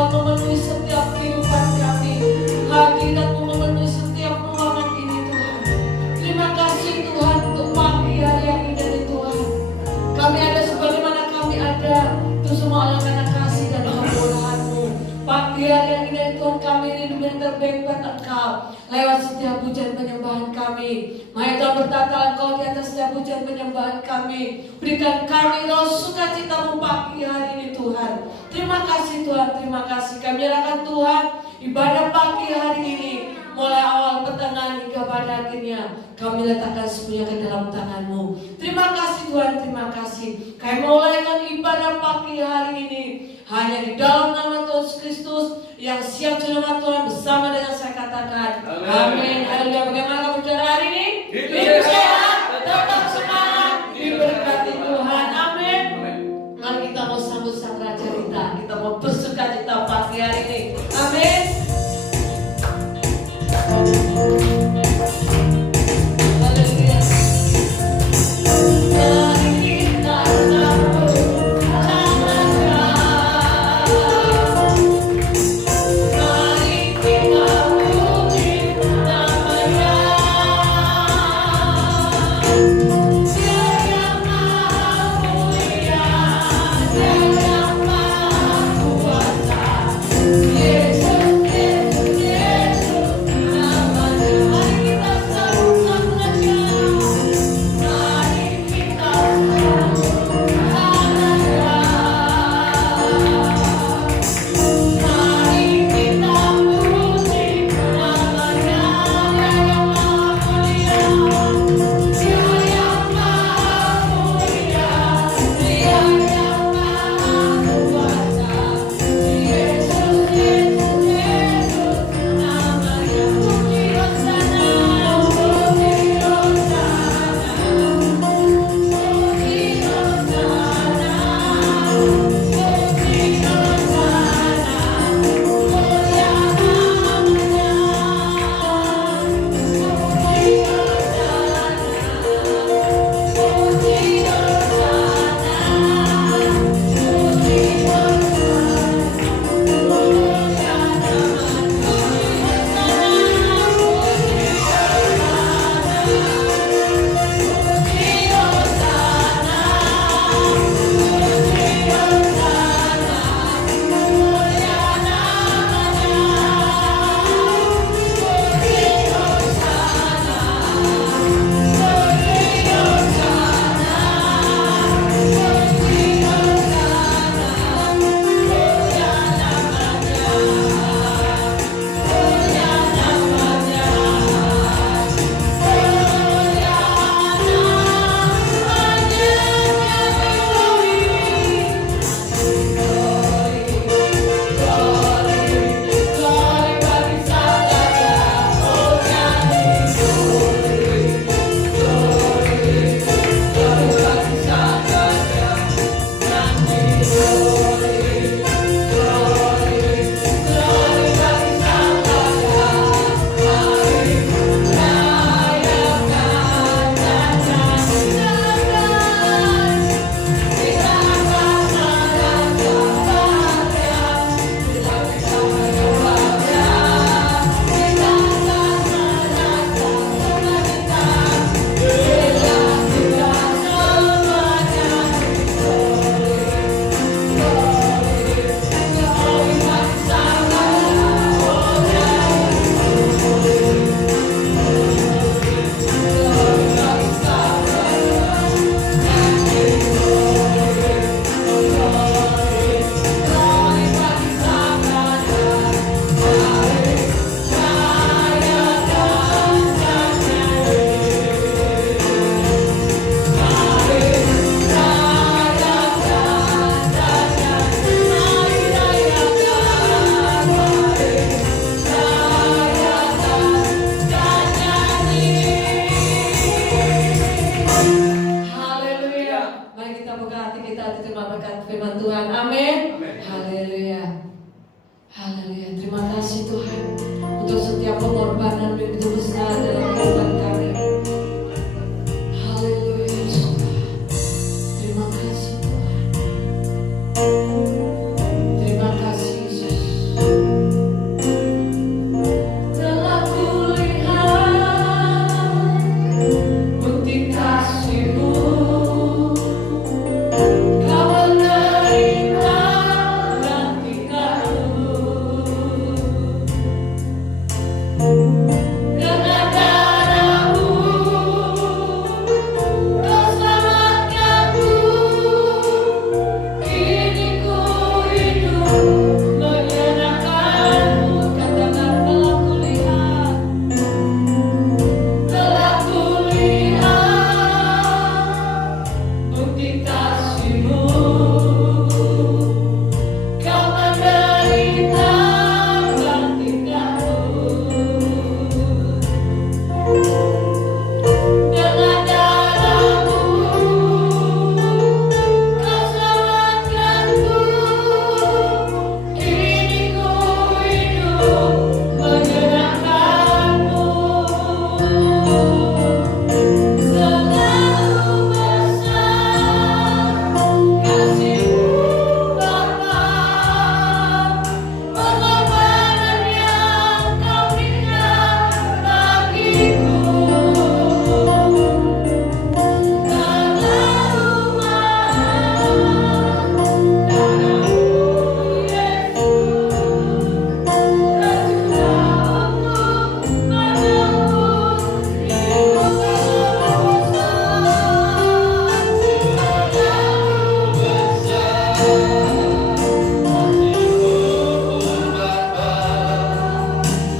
Tuhan memenuhi setiap kehidupan kami. Hadirat-Mu memenuhi setiap ruangan ini Tuhan. Terima kasih Tuhan untuk pagi hari yang indah ini Tuhan. Kami ada sebagaimana kami ada, itu semua oleh karena kasih dan kemurahan-Mu. Pagi hari yang indah ini Tuhan, kami rindu yang terbaik buat Engkau. Lewat setiap pujian penyembahan kami, mari Tuhan bertata Engkau di atas setiap pujian penyembahan kami. Berikan kami roh sukacita-Mu pagi hari ini Tuhan. Terima kasih Tuhan, terima kasih. Kami menyerahkan Tuhan ibadah pagi hari ini, mulai awal, pertengahan hingga pada akhirnya, kami letakkan semuanya ke dalam tangan-Mu. Terima kasih Tuhan, terima kasih. Kami mulaikan ibadah pagi hari ini hanya di dalam nama Tuhan Yesus Kristus yang siap nama Tuhan bersama dengan saya katakan amin. Haleluya. Bagaimana kamu bicara hari ini? Hidup sehat, tetap semangat, diberkati Tuhan. Amin. Mari kita mau sambut sang Raja kita mau bersukacita pagi hari ini. Amin. menyenangkanmu. Katakan telah kulihat bukti kasih-Mu. Kau menderita gantikanku. Dengan darah-Mu Kau selamatkanku. Kini ku hidup menyenangkan-Mu. Selalu besar kasih-Mu Bapa, pengorbanan yang Kau berikan bagiku. Terlalu mahal darah-Mu Yesus, tercurah untuk menebus hidupku besar.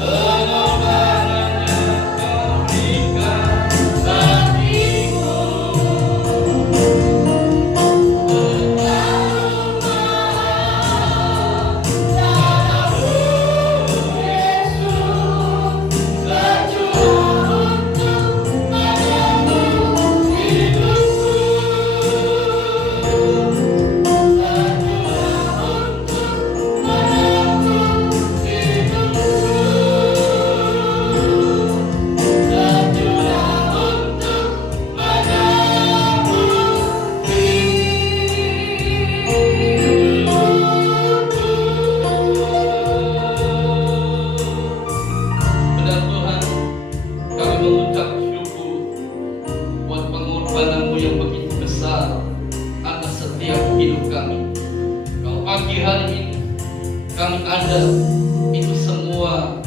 Terlalu besar Benar Tuhan, kami mengucap syukur buat pengorbanan-Mu yang begitu besar atas setiap hidup kami. Kalau pagi hari ini kami ada, itu semua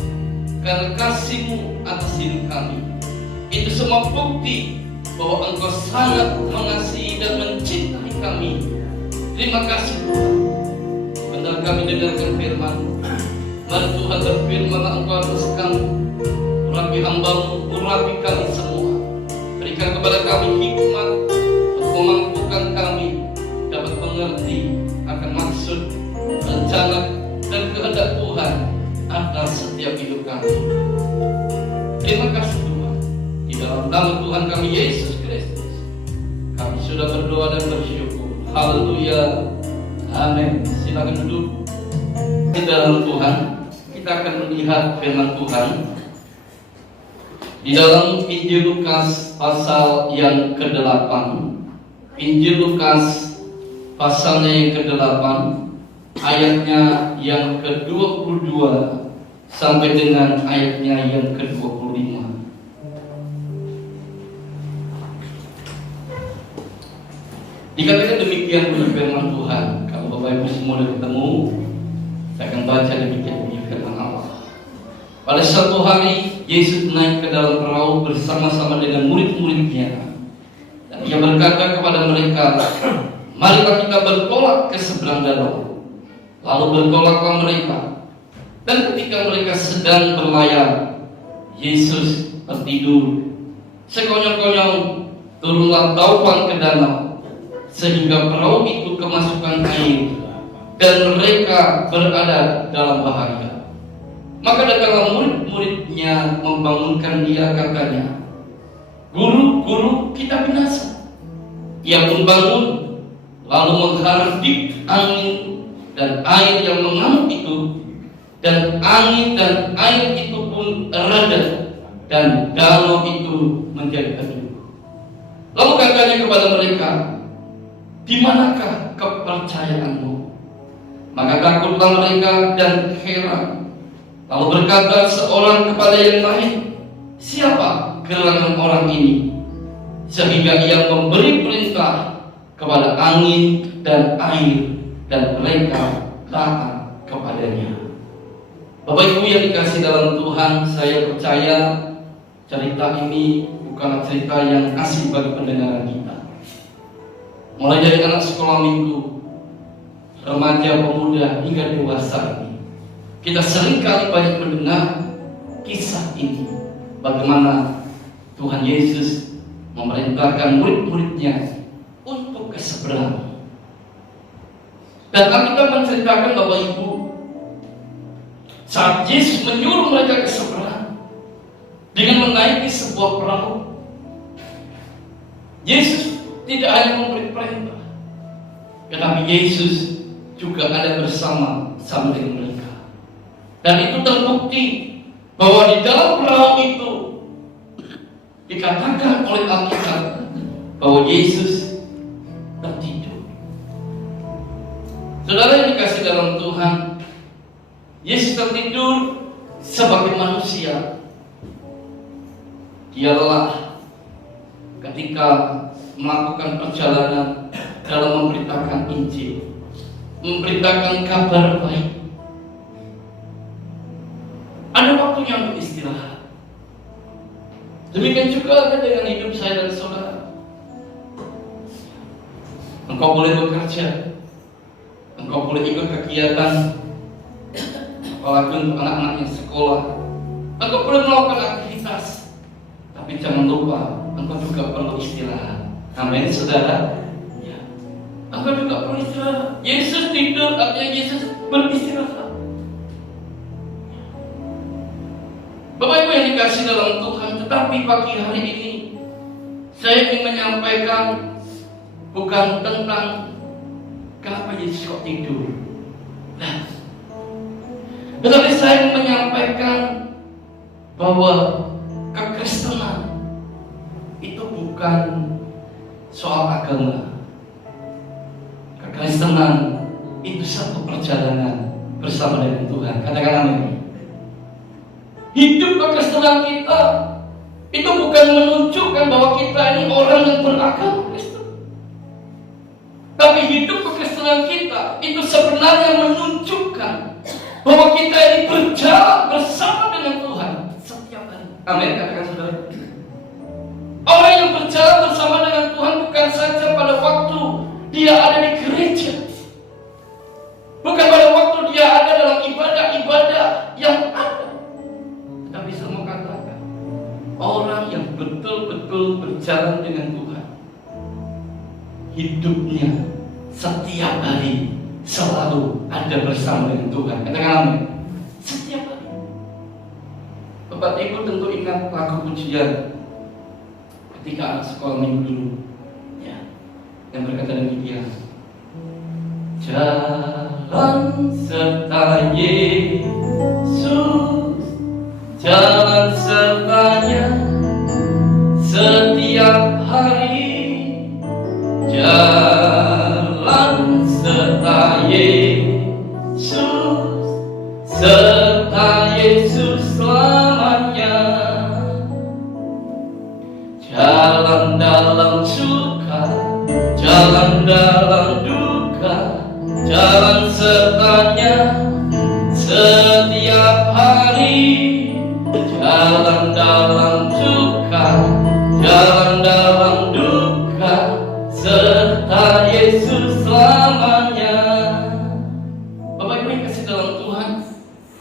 karena kasih-Mu atas hidup kami. Itu semua bukti bahwa Engkau sangat mengasihi dan mencintai kami. Terima kasih Tuhan. Benar kami dengarkan firman-Mu. Mari Tuhan berfirman, Engkau atas kami, urapi hamba-Mu, urapi kami semua. Berikan kepada kami hikmat untuk memampukan kami dapat mengerti akan maksud, rencana, dan kehendak Tuhan atas setiap hidup kami. Terima kasih Tuhan. Di dalam nama Tuhan kami Yesus Kristus, kami sudah berdoa dan bersyukur. Haleluya. Amin. Silakan duduk. Di dalam Tuhan, kita akan melihat firman Tuhan di dalam Injil Lukas pasal yang ke-8. Injil Lukas pasalnya yang ke-8, ayatnya yang ke-22 sampai dengan ayatnya yang ke-25. Dikatakan demikian bunyi firman Tuhan. Kalau Bapak Ibu semua sudah ketemu, saya akan baca demikian bunyi firman Allah. Pada suatu hari Yesus naik ke dalam perahu bersama-sama dengan murid-muridnya, dan Ia berkata kepada mereka, "Marilah kita bertolak ke seberang danau." Lalu bertolaklah mereka, dan ketika mereka sedang berlayar, Yesus tertidur. Sekonyong-konyong turunlah taupan ke danau, sehingga perahu itu kemasukan air, dan mereka berada dalam bahaya. Maka datanglah murid-muridnya membangunkan Dia, katanya, "Guru, Guru, kita binasa." Ia pun bangun, lalu menghardik angin dan air yang mengamuk itu, dan angin dan air itu pun reda, dan danau itu menjadi teduh. Lalu katanya kepada mereka, "Di manakah kepercayaanmu?" Maka takutlah mereka dan heran. Lalu berkata seorang kepada yang lain, "Siapa gerangan orang ini, sehingga ia memberi perintah kepada angin dan air, dan mereka taat kepadanya?" Bapak Ibu yang dikasih dalam Tuhan, saya percaya cerita ini bukanlah cerita yang asing bagi pendengaran kita. Mulai dari anak sekolah minggu remaja, pemuda, hingga dewasa ini. Kita seringkali banyak mendengar kisah ini, bagaimana Tuhan Yesus memerintahkan murid-muridnya untuk ke seberang. Dan Alkitab menceritakan Bapak Ibu, saat Yesus menyuruh mereka ke seberang dengan menaiki sebuah perahu, Yesus tidak hanya memberi perintah, tetapi Yesus juga ada bersama dengan mereka. Dan itu terbukti bahwa di dalam perahu itu dikatakan oleh Alkitab bahwa Yesus tertidur. Saudara yang dikasih dalam Tuhan, Yesus tertidur sebagai manusia. Dia lelah ketika melakukan perjalanan dalam memberitakan Injil, memberitakan kabar baik. Ada waktunya untuk istirahat. Demikian juga dengan hidup saya dan saudara. Engkau boleh bekerja, engkau boleh ikut kegiatan, apalagi untuk anak-anak yang sekolah. Engkau boleh melakukan aktivitas, tapi jangan lupa engkau juga perlu istirahat. Amin, saudara. Ya. Engkau juga perlu istirahat. Yesus tidur, artinya Yesus beristirahat. Bapak Ibu yang dikasih dalam Tuhan, tetapi pagi hari ini saya ingin menyampaikan bukan tentang kenapa Yesus kok tidur, nah, tetapi saya ingin menyampaikan bahwa kekristenan itu bukan soal agama. Kekristenan itu satu perjalanan bersama dengan Tuhan. Katakan amin. Hidup kekristenan kita itu bukan menunjukkan bahwa kita ini orang yang beragama Kristen, tapi hidup kekristenan kita itu sebenarnya menunjukkan bahwa kita ini berjalan bersama dengan Tuhan setiap hari. Amin, katakan saudara. Orang yang berjalan bersama dengan Tuhan bukan saja pada waktu dia ada di gereja, bukan pada waktu dia ada dalam ibadah-ibadah yang ada, tapi saya mau katakan orang yang betul-betul berjalan dengan Tuhan, hidupnya setiap hari selalu ada bersama dengan Tuhan. Katakan amin. Setiap hari. Bapak Ibu tentu ingat lagu pujian ketika anak sekolah minggu dulu, ya, yang berkata demikian: jalan serta Yesus, jalan sertanya setiap hari, jalan serta Yesus, serta Yesus selamanya, jalan dalam suka, jalan dalam duka, jalan sertanya setiap hari, jalan dalam suka, jalan dalam duka, serta Yesus selamanya. Bapak Ibu yang kasih dalam Tuhan,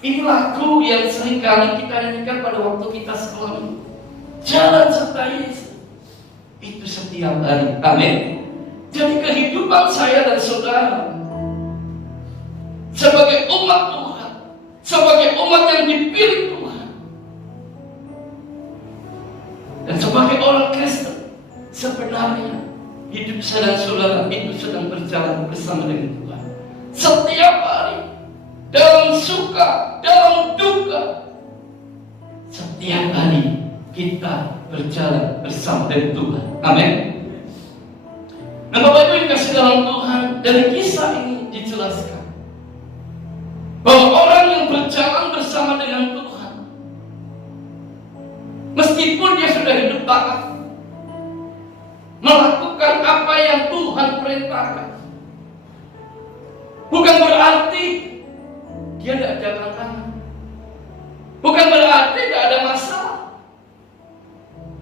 ini lagu yang seringkali kita nyanyikan pada waktu kita sekolah minggu. Jalan serta Yesus itu setiap hari. Amin. Jadi kehidupan saya dan saudara sebagai umat Tuhan, sebagai umat yang dipilih Tuhan, dan sebagai orang Kristen, sebenarnya hidup saya dan saudara itu sedang berjalan bersama dengan Tuhan setiap hari, dalam suka, dalam duka. Setiap hari kita berjalan bersama dengan Tuhan. Amin. Nah, Bapak Ibu yang kasih dalam Tuhan, dari kisah ini dijelaskan bahwa orang yang berjalan bersama dengan Tuhan, meskipun dia sudah hidup taat, melakukan apa yang Tuhan perintahkan, bukan berarti dia tidak ada tantangan, bukan berarti tidak ada masalah.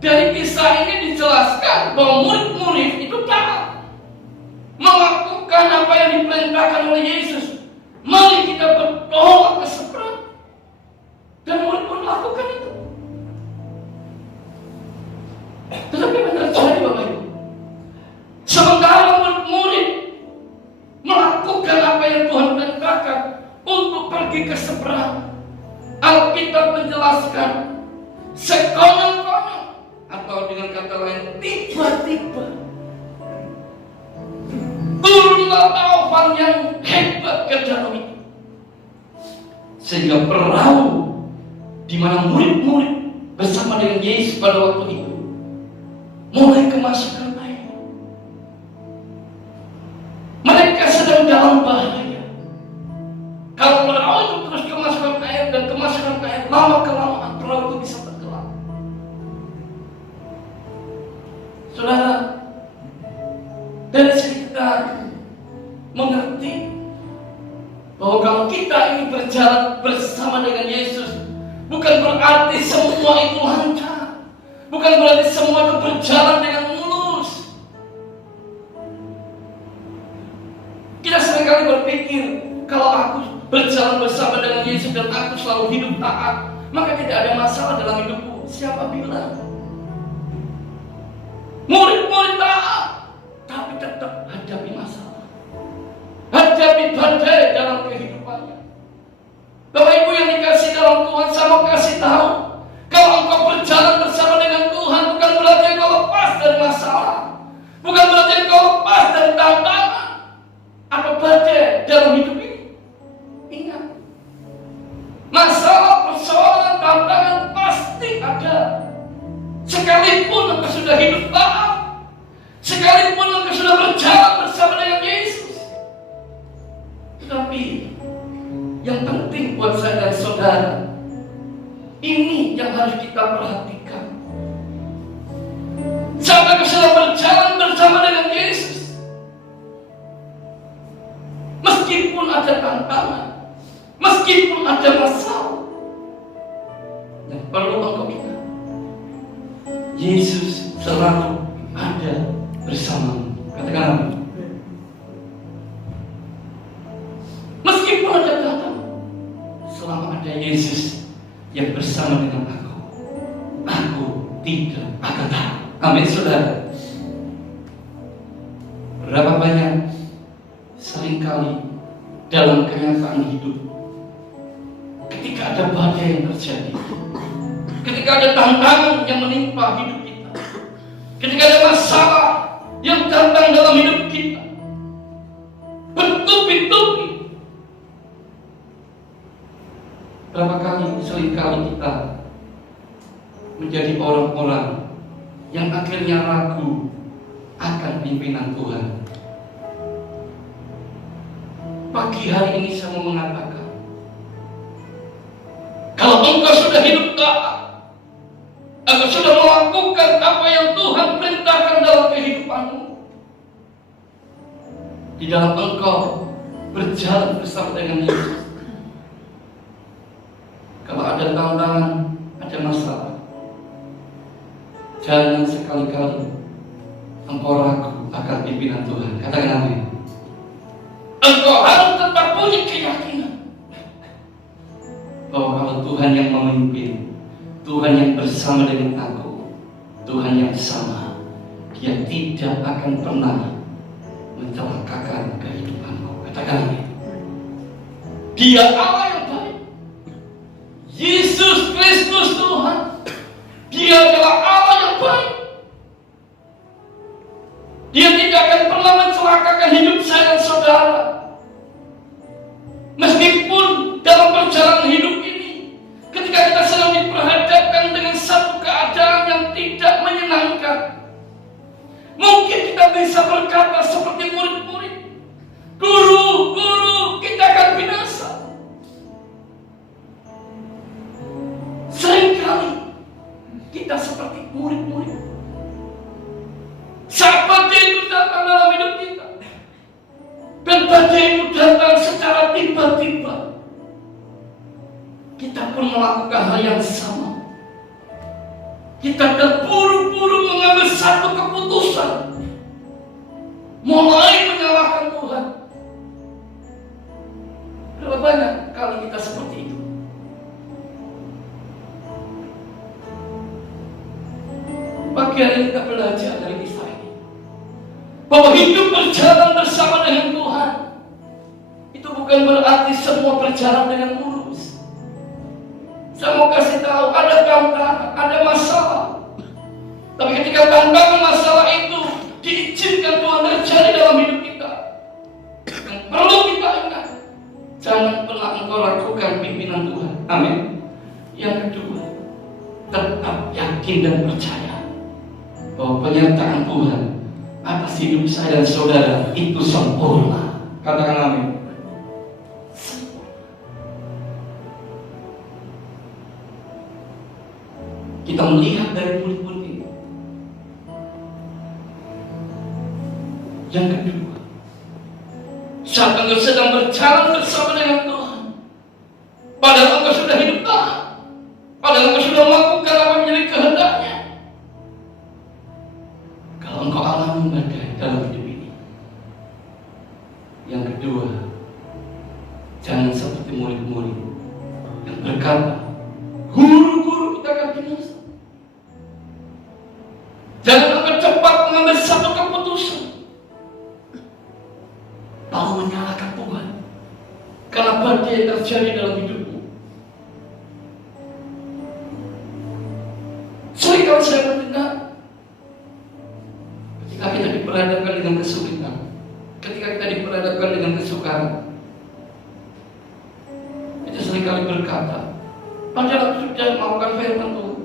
Dari kisah ini dijelaskan bahwa murid-murid itu taat, melakukan melakukan apa yang diperintahkan oleh Yesus, mari kita bertolak ke seberang. Dan murid pun melakukan itu. Tetapi benar terjadi Bapak Ibu. Sementara murid melakukan apa yang Tuhan perintahkan untuk pergi ke seberang, Alkitab menjelaskan sekonon-konon, atau dengan kata lain tiba-tiba turunlah taufan yang hebat ke dalam itu, sehingga perahu di mana murid-murid bersama dengan Yesus pada waktu itu mulai kemasukan air. Mereka sedang dalam bahaya. Kalau perahu itu terus kemasukan air dan kemasukan air, lama-kelamaan perahu itu bisa tenggelam. Saudara, dari sini kita mengerti bahwa kalau kita ingin berjalan bersama dengan Yesus, bukan berarti semua itu lancar, bukan berarti semua itu berjalan dengan mulus. Kita seringkali berpikir, kalau aku berjalan bersama dengan Yesus dan aku selalu hidup taat, maka tidak ada masalah dalam hidupku. Siapa bilang? Murid-murid taat, tapi tetap hadapi masalah, hadapi badai dalam kehidupannya. Bapak Ibu yang dikasih dalam Tuhan, saya mau kasih tahu, kalau engkau berjalan bersama dengan Tuhan, bukan berarti engkau lepas dari masalah, bukan berarti engkau lepas dari tantangan atau badai dalam hidup ini. Ingat, masalah, persoalan, tantangan pasti ada. Sekalipun engkau sudah hidup taat, sekalipun engkau sudah berjalan bersama dengan Yesus, tetapi yang penting buat saya dan saudara, ini yang harus kita perhatikan. Saat engkau sudah berjalan bersama dengan Yesus, meskipun ada tantangan, meskipun ada masalah, yang perlu engkau ingat, Yesus selalu ada bersamamu. Katakan amin. Meskipun ada tantangan, selama ada Yesus yang bersama dengan aku tidak akan takut. Amin, saudara. Berapa banyak seringkali dalam kenyataan hidup, ketika ada badai yang terjadi, ketika ada tantangan yang menimpa hidup kita, ketika ada masalah yang datang dalam hidup kita, bertubi-tubi, berapa kali seringkali kita menjadi orang-orang yang akhirnya ragu akan pimpinan Tuhan. Pagi hari ini saya mau mengatakan, kalau engkau sudah hidup taat, engkau sudah melakukan apa yang Tuhan perintahkan dalam kehidupanmu, di dalam engkau berjalan bersama dengan Yesus, kalau ada tantangan, ada masalah, jangan sekali-kali engkau ragu akan pimpinan Tuhan. Katakan amin. Engkau harus tetap punya keyakinan bahwa kalau Tuhan yang memimpin, Tuhan yang bersama dengan aku, Tuhan yang sama, Dia tidak akan pernah mencelakakan kehidupanmu. Katakan amin. Dia Allah yang baik, Yesus Kristus Tuhan, Dia adalah Allah yang baik. Dia tidak akan pernah mencelakakan hidup saya dan saudara. Meskipun dalam perjalanan hidup ini, ketika kita sedang diperhadapkan dengan satu keadaan yang tidak menyenangkan, mungkin kita bisa berkata seperti murid-murid, Guru, kita akan binasa. Seringkali kita seperti murid-murid. Saat badai itu datang dalam hidup kita, dan badai itu datang secara tiba-tiba, kita pun melakukan hal yang sama. Kita terburu-buru mengambil satu keputusan mulai menyalahkan Tuhan. Berapa banyak kali kita seperti itu? Pagi hari ini kita belajar dari kisah ini bahwa hidup berjalan bersama dengan Tuhan itu bukan berarti semua berjalan dengan mulus. Saya mau kasih tahu, ada tantangan, ada masalah. Tapi ketika tantangan masalah itu diizinkan Tuhan terjadi dalam hidup kita, yang perlu kita ingat, jangan pernah engkau lakukan pimpinan Tuhan. Amin. Yang kedua, tetap yakin dan percaya bahwa penyertaan Tuhan atas hidup saya dan saudara itu sempurna. Katakan amin. Kita melihat dari murid-murid ini. Yang kedua, saat engkau sedang berjalan bersama dengan Tuhan, padahal engkau sudah hidup taat, padahal engkau sudah melakukan apa yang menjadi kehendaknya, kalau engkau alami badai dalam hidup ini. Yang kedua, jangan seperti murid-murid yang berkata, guru-guru kita akan binasa. Jangan engkau cepat mengambil satu keputusan lalu menyalahkan Tuhan karena badai yang terjadi dalam hidupmu. Sering kalau saya mendengar, ketika kita diperhadapkan dengan kesulitan, ketika kita diperhadapkan dengan kesukaran, itu seringkali berkata, padahal aku sudah melakukan firman Tuhan,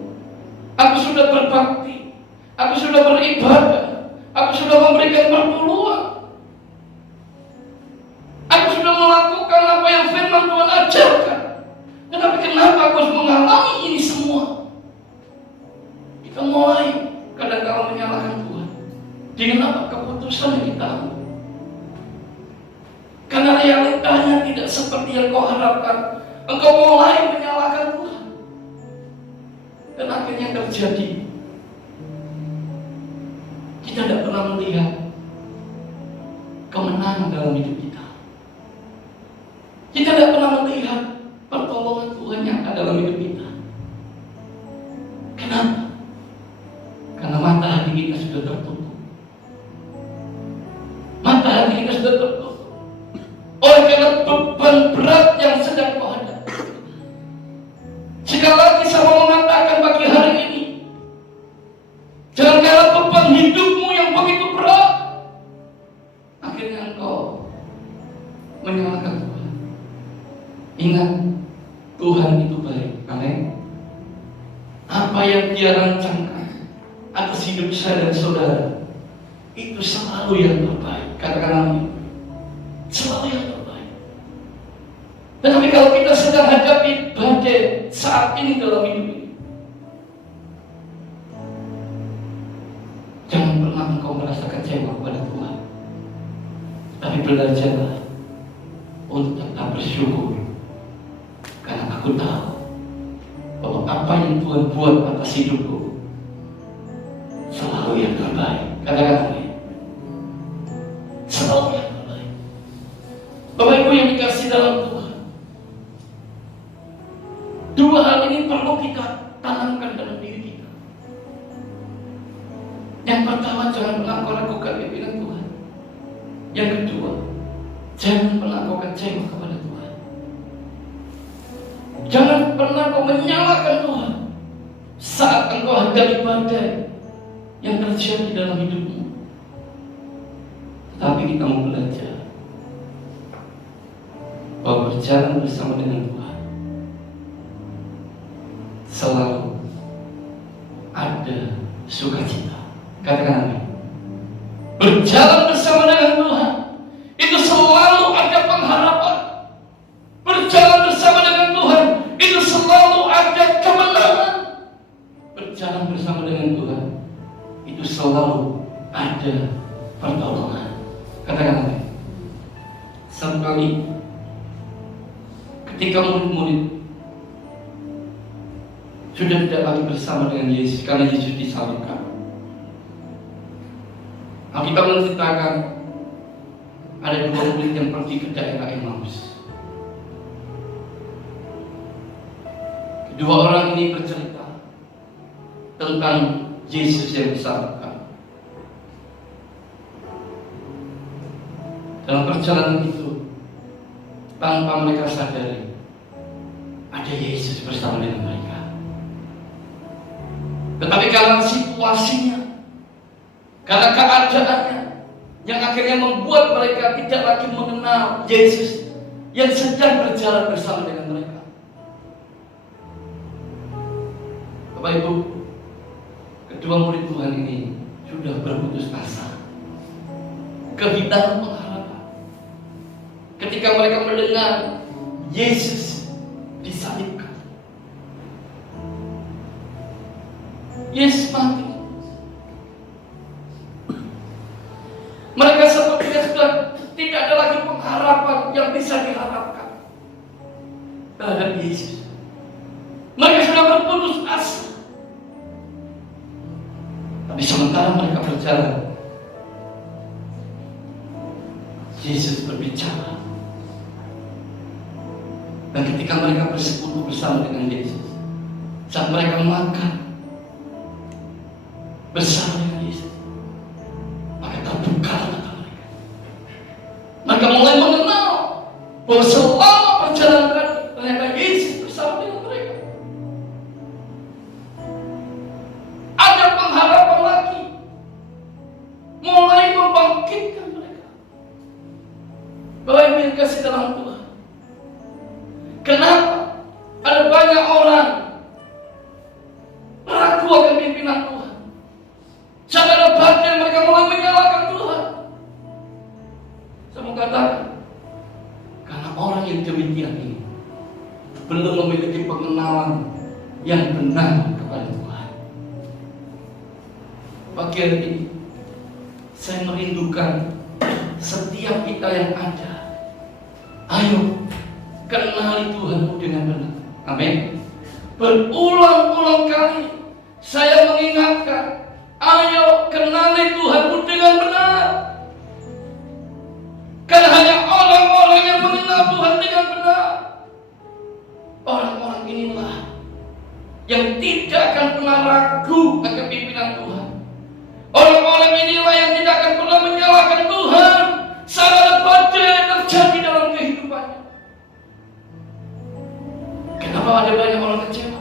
aku sudah berbakti, aku sudah beribadah, aku sudah memberikan perpuluhan, aku sudah melakukan apa yang firman Tuhan ajarkan. Tetapi kenapa aku harus mengalami ini semua? Kita mulai kadang-kadang menyalahkan Tuhan dengan apa keputusan yang kita ambil. Karena realitanya tidak seperti yang kau harapkan, engkau mulai menyalahkan Tuhan. Dan akhirnya terjadi, kita tidak pernah melihat kemenangan dalam hidup kita. Kita tidak pernah melihat pertolongan Tuhan yang ada dalam hidup kita. Kenapa? Karena mata hati kita sudah tertutup. Mata hati kita sudah tertutup oleh karena beban berat yang sedang kau hadapi. Sekali lagi saya mau mengatakan pagi hari ini, jangan karena beban hidupmu yang begitu berat, akhirnya engkau menyalahkan Tuhan. Ingat, Tuhan itu baik. Amin. Apa yang Dia rancangkan atas hidup saya dan saudara itu selalu yang terbaik. Katakan amin. Selalu yang terbaik. Tetapi kalau kita sedang hadapi badai saat ini dalam hidup ini, jangan pernah engkau merasa kecewa kepada Tuhan. Tapi belajarlah untuk tetap bersyukur. Karena aku tahu bahwa apa yang Tuhan buat atas hidupku selalu yang terbaik. Katakan amin. Selalu yang terbaik. Bapak Ibu yang dikasih dalam Tuhan, dua hal ini perlu kita tanamkan dalam diri kita. Yang pertama, jangan pernah kau lakukan pimpinan Tuhan. Yang kedua, jangan pernah kau kecewa kepada Tuhan. Jangan pernah kau menyalahkan Tuhan saat engkau hadapi badai yang terjadi dalam hidupmu. Tetapi kita mau belajar bahwa berjalan bersama dengan Tuhan selalu ada sukacita. Katakan amin. Berjalan bersama dengan Tuhan itu selalu ada pengharapan. Berjalan bersama dengan Tuhan itu selalu ada kemenangan. Berjalan bersama dengan Tuhan itu selalu ada pertolongan. Katakan amin. Satu kali ketika murid-murid sudah tidak lagi bersama dengan Yesus karena Yesus disalibkan, Alkitab menceritakan ada dua murid yang pergi ke daerah Emmaus. Kedua orang ini bercerita tentang Yesus yang disalibkan. Dalam perjalanan itu, tanpa mereka sadari, ada Yesus bersama dengan mereka. Tetapi karena situasinya, karena keadaannya, yang akhirnya membuat mereka tidak lagi mengenal Yesus yang sedang berjalan bersama dengan mereka. Bapak Ibu, kedua murid Tuhan ini sudah berputus asa, kehilangan pengharapan. Ketika mereka mendengar Yesus disalibkan, Yesus mati, mereka sepertinya sudah tidak ada lagi pengharapan yang bisa diharapkan terhadap Yesus. Mereka sudah berputus asa. Tapi sementara mereka berjalan, Yesus berbicara. Dan ketika mereka bersekutu bersama dengan Yesus, saat mereka makan bersama dengan Yesus, maka terbuka mata mereka. Mereka mulai mengenal bahwa selama perjalanan ternyata Yesus bersama dengan mereka. Ada pengharapan lagi, mulai membangkitkan mereka. Bapak Ibu yang kasih dalam Tuhan, kenapa ada banyak orang ragu akan pimpinan Tuhan? Sampai ada bagian mereka mulai menyalahkan Tuhan. Saya mau katakan, karena orang yang demikian ini belum memiliki pengenalan yang benar kepada Tuhan. Pagi hari ini saya merindukan setiap kita yang ada, ayo kenali Tuhanmu dengan benar. Amin. Berulang-ulang kali saya mengingatkan, ayo kenali Tuhanmu dengan benar. Karena hanya orang-orang yang mengenal Tuhan dengan benar, orang-orang inilah yang tidak akan pernah ragu akan pimpinan Tuhan. Orang-orang inilah yang tidak akan pernah menyalahkan Tuhan saat ada badai yang terjadi dalam kehidupannya. Kenapa ada banyak orang kecewa?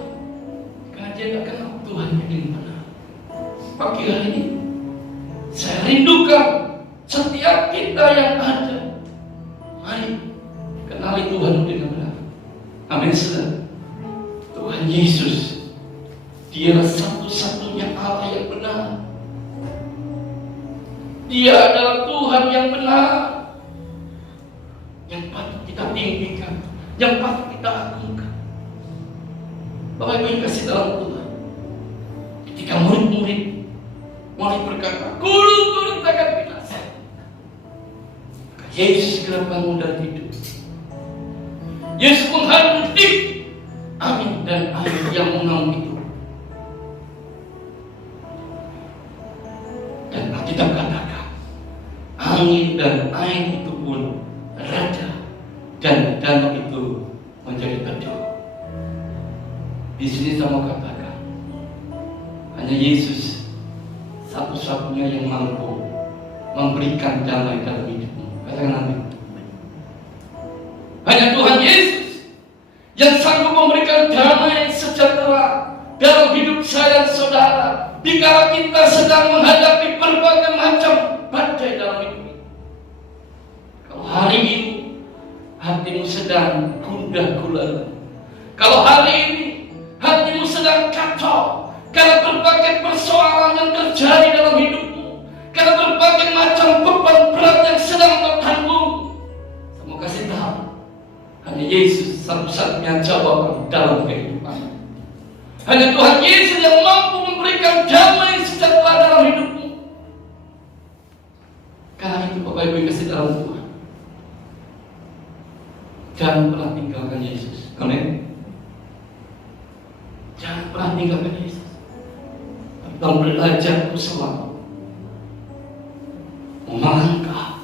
Karena dia tidak kenal Tuhan yang benar. Pagi hari ini saya rindukan setiap kita yang ada, mari kenali Tuhan dengan benar. Amin. Saudara, Tuhan Yesus, Dialah satu-satunya Allah yang benar. Dia adalah Tuhan yang benar, yang patut kita tinggikan, yang patut kita agungkan. Bapak Ibu yang kasih dalam Tuhan, ketika murid-murid mulai berkata, "Guru, kita akan binasa," maka Yesus segera bangun dari tidur. Yesus menghentik angin dan air yang mengaum itu, dan Alkitab katakan, angin dan air itu pun reda dan danau itu menjadi teduh. Di sini saya mau katakan, hanya Yesus satu-satunya yang mampu memberikan damai dalam hidupmu. Katakan amin. Hanya Tuhan Yesus yang sanggup memberikan damai sejahtera dalam hidup saya dan saudara, dikala kita sedang menghadapi berbagai macam badai dalam hidup ini. Kalau hari ini hatimu sedang gundah gulana, kalau hari ini hatimu sedang kacau karena berbagai persoalan yang terjadi dalam hidupmu, karena berbagai macam beban berat yang sedang kau tanggung, saya mau kasih tahu, hanya Yesus satu-satunya jawaban dalam kehidupan. Hanya Tuhan Yesus yang mampu memberikan damai sejahtera dalam hidupmu. Karena itu Bapak Ibu yang kasih dalam Tuhan, jangan pernah tinggalkan Yesus. Amin. Jangan pernah tinggalkan Yesus. Tapi belajar untuk selalu melangkah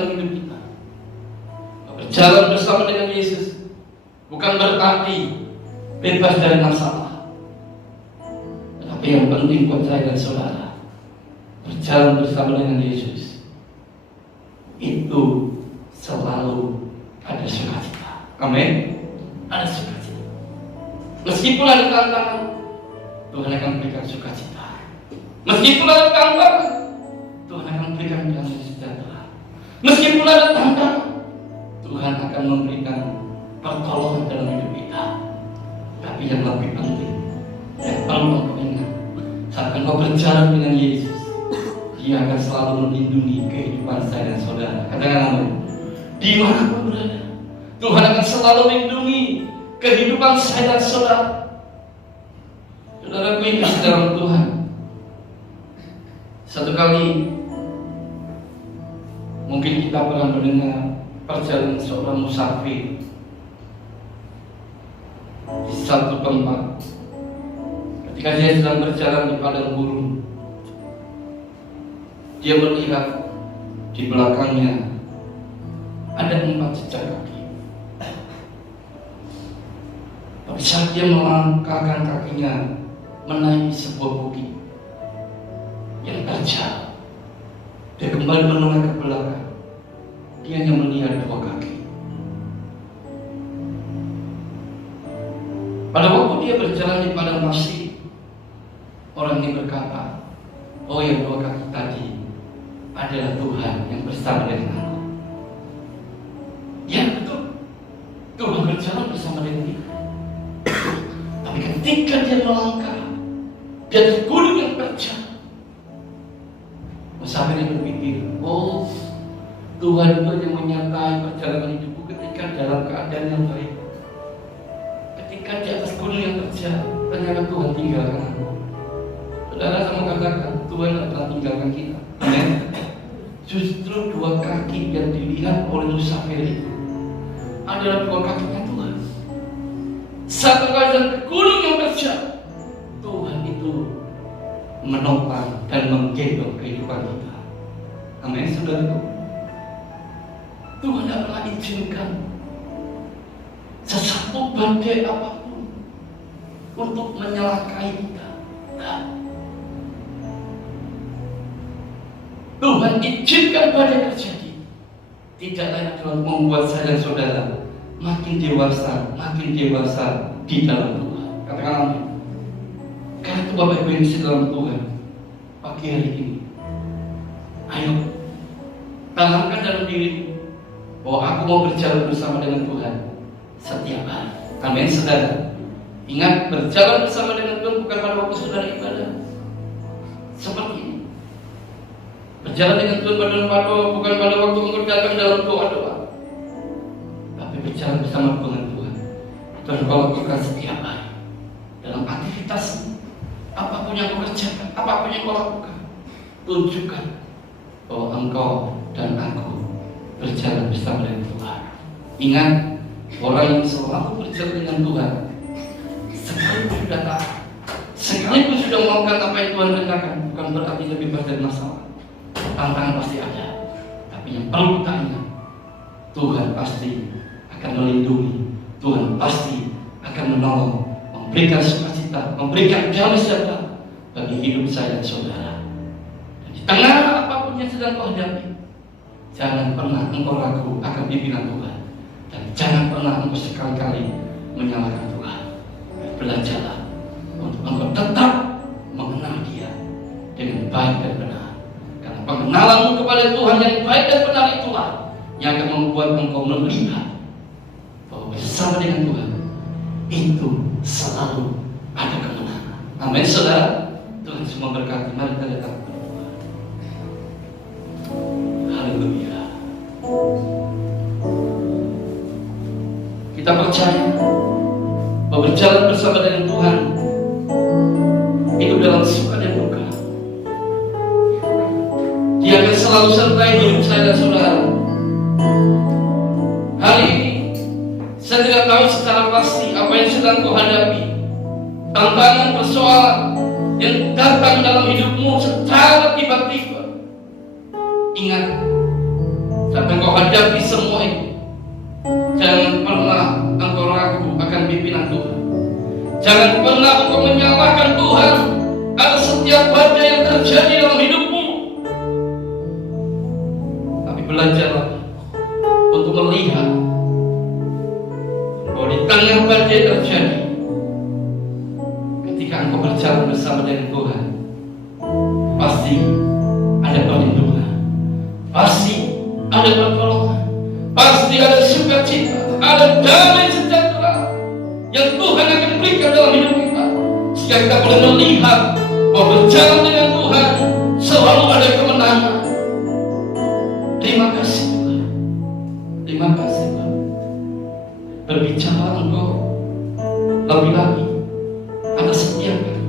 dalam hidup kita. Berjalan bersama dengan Yesus bukan berarti bebas dari masalah. Tetapi yang penting buat saya dan saudara, berjalan bersama dengan Yesus itu selalu ada sukacita. Amin. Ada sukacita. Meskipun ada tantangan, Tuhan akan berikan sukacita. Meskipun ada tantangan, Tuhan akan berikan damai sejahtera. Meskipun ada tantangan, Tuhan akan memberikan pertolongan dalam hidup kita. Tapi yang lebih penting, yang perlu engkau ingat, saat engkau berjalan dengan Yesus, Dia akan selalu melindungi kehidupan saya dan saudara. Katakan amin. Di mana pun berada, Tuhan akan selalu melindungi kehidupan saya dan saudara. Saudaraku ini dalam Tuhan. Satu kali mungkin kita pernah mendengar perjalanan seorang musafir di satu tempat. Ketika dia sedang berjalan di padang gurun, dia melihat di belakangnya ada 4 jejak kaki. Tapi saat dia melangkahkan kakinya menaiki sebuah bukit yang terjal, dia kembali menoleh ke belakang. Dia hanya melihat 2 kaki. Pada waktu dia berjalan di padang pasir, orang ini berkata, "Oh, yang 2 kaki tadi adalah Tuhan yang bersama dengan aku." Ya betul, Tuhan berjalan bersama dengan dia. Tapi ketika dia melangkah di atas gunung yang terjal, musafir ini berpikir, "Oh, Tuhan itu yang menyertai perjalanan hidupku ketika dalam keadaan yang baik. Ketika di atas gunung yang terjal, ternyata Tuhan tinggalkan aku." Saudara sama katakan, Tuhan tidak pernah tinggalkan kita. Amin. Justru 2 kaki yang dilihat oleh musafir itu adalah 2 kakinya Tuhan. Satu keadaan gunung yang terjal, Tuhan itu menopang dan menggendong kehidupan kita. Amin, saudaraku. Tuhan tidak pernah izinkan sesuatu badai apapun untuk menyelakai kita. Tuhan izinkan badai terjadi, tidak lain adalah membuat saya dan saudara makin dewasa di dalam Tuhan. Katakan amin. Karena itu Bapak Ibu yang di dalam Tuhan, pagi hari ini, ayo tanamkan dalam diri bahwa aku mau berjalan bersama dengan Tuhan setiap hari. Amin, saudara. Ingat, berjalan bersama dengan Tuhan bukan pada waktu saudara ibadah seperti ini. Berjalan dengan Tuhan bukan pada waktu engkau datang dalam doa-doa, tapi berjalan bersama dengan Tuhan itu engkau lakukan setiap hari dalam aktivitas apapun yang kau kerjakan, apapun yang kau lakukan. Tunjukkan bahwa engkau dan aku berjalan bersama dengan Tuhan. Ingat, orang yang selalu berjalan dengan Tuhan, sekalipun sudah taat, sekalipun sudah melakukan apa yang Tuhan rendahkan, bukan berarti lebih bebas dari masalah. Tantangan pasti ada, tapi yang perlu kita ingat, Tuhan pasti akan melindungi, Tuhan pasti akan menolong, memberikan sukacita, memberikan damai sejahtera bagi hidup saya dan saudara. Dan di tengah apapun yang sedang kau hadapi, jangan pernah engkau ragu akan pimpinan Tuhan, dan jangan pernah engkau sekali-kali menyalahkan Tuhan. Belajarlah untuk engkau tetap mengenal Dia dengan baik dan benar. Karena pengenalanmu kepada Tuhan yang baik dan benar itulah yang akan membuat engkau melihat bahwa bersama dengan Tuhan itu selalu ada kemenangan. Amin, saudara. Tuhan semua berkati. Mari kita datang kepada Tuhan. Haleluya. Kita percaya bahwa berjalan bersama dengan Tuhan itu dalam suka dan duka, Dia akan selalu sertai hidup saya dan saudara. Hari ini saya tidak tahu secara pasti apa yang sedang kau hadapi, tantangan, persoalan yang datang dalam hidupmu secara tiba-tiba. Ingat, saat engkau hadapi semua itu, jangan pernah engkau ragu akan pimpinan Tuhan. Jangan pernah engkau menyalahkan Tuhan atas setiap badai yang terjadi dalam hidupmu. Tapi belajarlah untuk melihat bahwa di tengah badai terjadi, ketika engkau berjalan bersama dengan Tuhan, pasti ada perlindungan, pasti ada pertolongan, pasti ada sukacita, ada damai sejahtera yang Tuhan akan berikan dalam hidup kita. Sehingga kita boleh melihat bahwa berjalan dengan Tuhan selalu ada kemenangan. Terima kasih Tuhan, terima kasih Tuhan. Berbicara engkau lebih lagi atas setiap kami,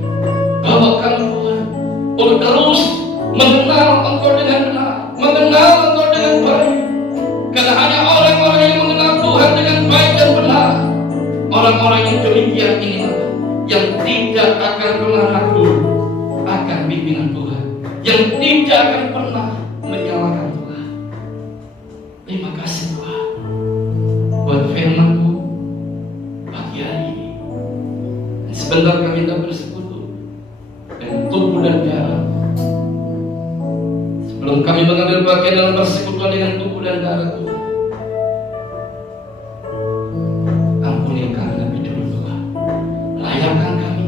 bahwa kami Tuhan boleh terus mengenal engkau dengan benar, mengenal engkau dengan baik. Karena hanya orang-orang yang mengenal Tuhan dengan baik dan benar, orang-orang yang demikian inilah yang tidak akan pernah ragu akan pimpinan Tuhan, yang tidak akan pernah menyalahkan Tuhan. Terima kasih Tuhan buat firman-Mu pagi hari ini. Dan sebentar kami tak bersekutu dengan tubuh dan darah. Sebelum kami mengambil bagian dalam persekutuan dengan tubuh dan darah Tuhan, ampuni kami lebih dulu Tuhan. Layakkan kami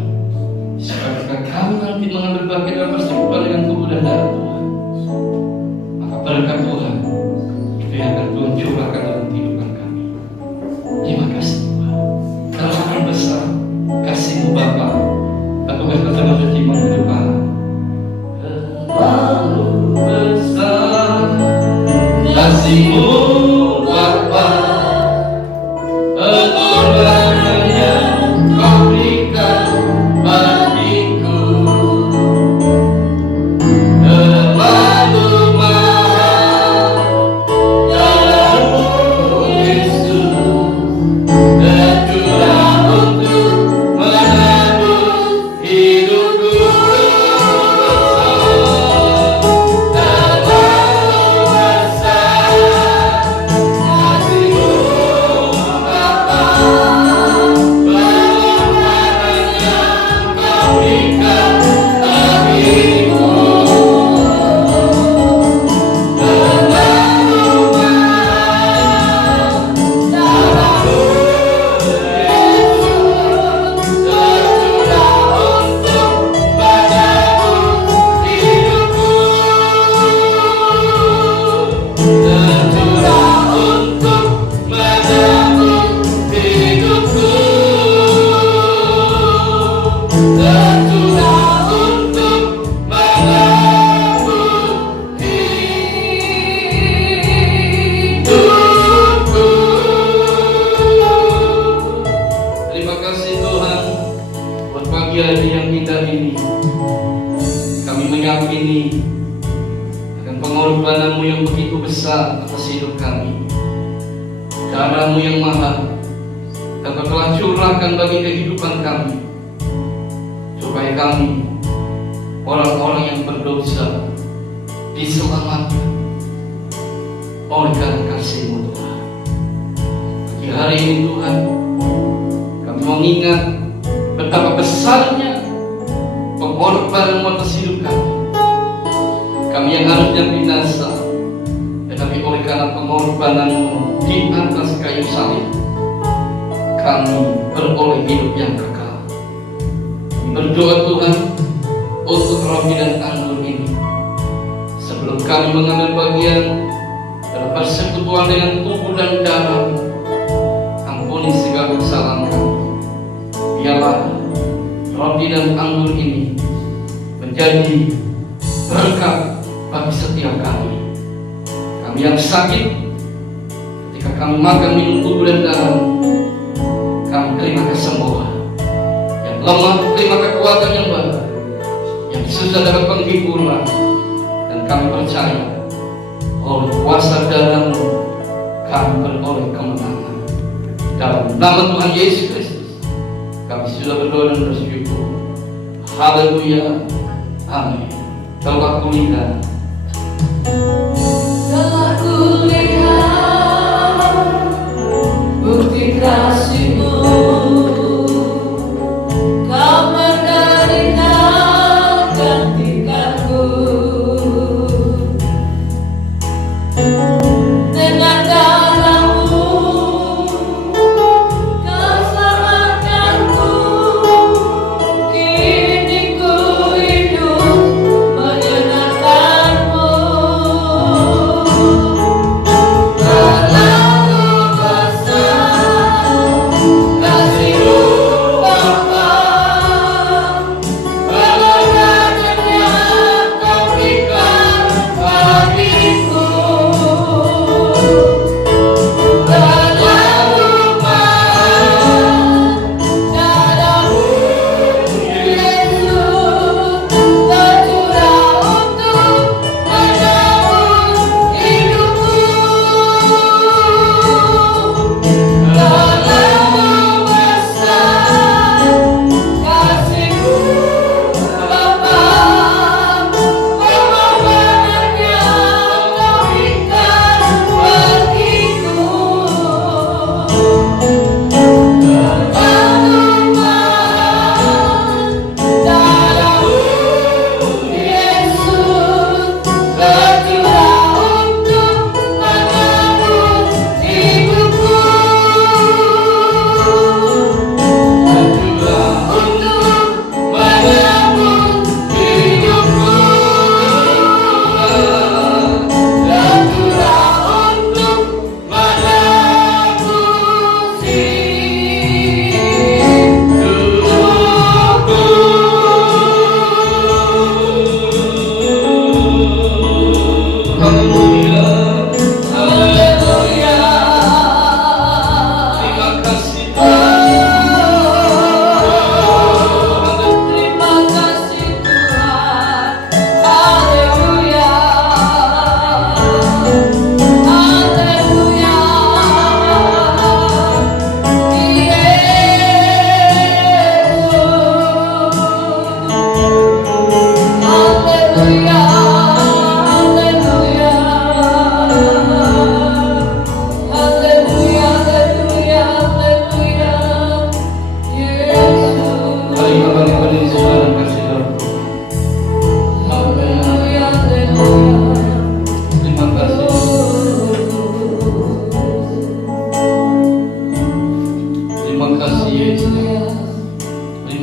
supaya kami nanti mengambil bagian dalam persekutuan dengan tubuh dan darah Tuhan, maka berkat Tuhan itu yang akan Tuhan curahkan dalam kehidupan kami. Terima kasih Tuhan. Dalam akan besar kasih-Mu Bapa, aku berkata menjadi menghidupkan terlalu besar kasih-Mu Bapa, pengorbanan yang Kau berikan bagiku terlalu mahal. Darah-Mu Yesus tercurah untuk menebus hidupku. Terima kasih Tuhan buat pagi hari yang indah ini. Kami meyakini akan pengorbanan-Mu yang begitu besar atas hidup kami. Darah-Mu yang mahal yang Kau telah curahkan bagi kehidupan kami, supaya kami, orang-orang yang berdosa, diselamatkan oleh karena kasih-Mu Tuhan. Pagi hari ini Tuhan, kami mengingat betapa besarnya pengorbanan-Mu atas hidup kami. Kami yang harusnya binasa, tetapi oleh karena pengorbanan-Mu di atas kayu salib, kami beroleh hidup yang kekal. Kami berdoa Tuhan untuk roti dan anggur ini, sebelum kami mengambil bagian dalam persekutuan dengan tubuh dan darah, ampuni segala kesalahan kami. Biarlah roti dan anggur ini menjadi berkat bagi setiap kami. Kami yang sakit, ketika kami makan minum tubuh dan darah, kami terima kesembuhan. Yang lemah terima kekuatan yang baru, yang susah dapat penghiburan. Dan kami percaya oleh kuasa darah-Mu kami beroleh kemenangan. Dalam nama Tuhan Yesus Kristus kami sudah berdoa dan bersyukur. Haleluya, amin. Telah kulihat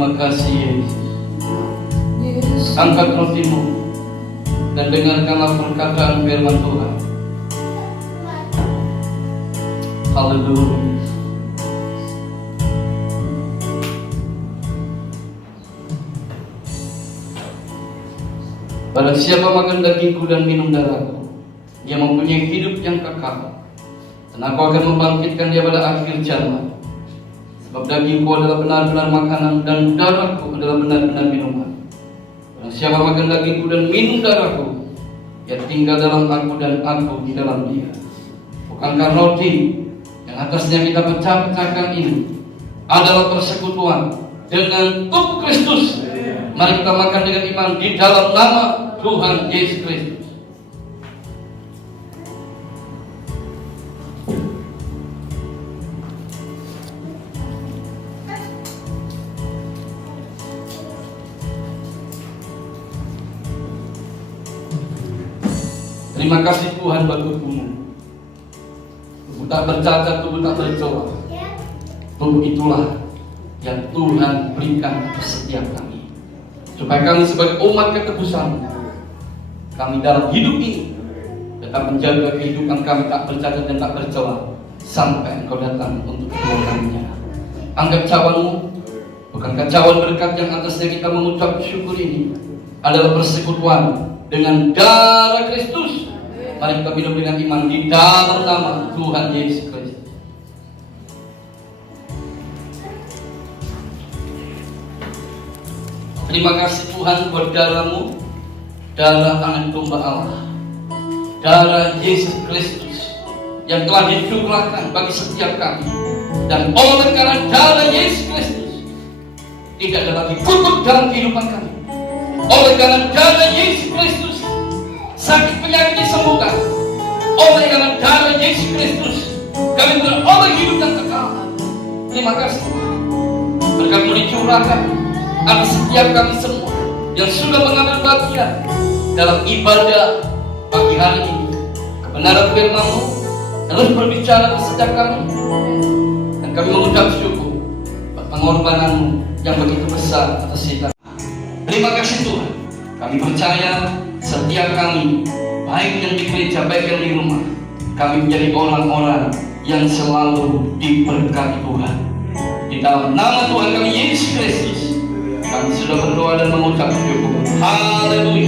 Terima kasih Yesus. Angkat rotimu dan dengarkanlah perkataan firman Tuhan. Haleluya. Barang siapa makan dagingku dan minum darahku, dia mempunyai hidup yang kekal, dan aku akan membangkitkan dia pada akhir zaman. Sebab dagingku adalah benar-benar makanan dan darahku adalah benar-benar minuman. Barang siapa makan dagingku dan minum darahku, dia tinggal dalam aku dan aku di dalam dia. Bukankah roti yang atasnya kita pecah-pecahkan ini adalah persekutuan dengan tubuh Kristus? Mari kita makan dengan iman di dalam nama Tuhan Yesus Kristus. Terima kasih Tuhan buat tubuhmu. Tubuh tak bercacat, tubuh tak bercela. Tubuh itulah yang Tuhan berikan ke setiap kami, supaya kami sebagai umat ketebusan, kami dalam hidup ini tetap menjaga kehidupan kami tak bercacat dan tak bercela sampai Engkau datang untuk kedua kalinya. Anggap cawanmu, bukankah cawan berkat yang atasnya kita mengucap syukur ini adalah persekutuan dengan darah Kristus? Mari kita minum dengan iman di dalam nama Tuhan Yesus Kristus. Terima kasih Tuhan buat darah-Mu, darah anak domba Allah, darah Yesus Kristus yang telah dicurahkan bagi setiap kami. Dan oleh karena darah Yesus Kristus tidak ada lagi kutuk dalam kehidupan kami. Oleh karena darah Yesus Kristus sakit penyakit disembuhkan. Oleh karena darah Yesus Kristus kami beroleh hidup yang kekal. Terima kasih berkat-Mu dicurahkan atas setiap kami semua yang sudah mengambil bagian dalam ibadah pagi hari ini. Kebenaran firman-Mu terus berbicara ke setiap kami, dan kami mengucap syukur buat pengorbanan-Mu yang begitu besar atas kita. Terima kasih Tuhan. Kami percaya setiap kami, baik yang di gereja, baik yang di rumah, kami menjadi orang-orang yang selalu diberkati Tuhan. Di dalam nama Tuhan kami Yesus Kristus, kami sudah berdoa dan mengucap syukur. Haleluya.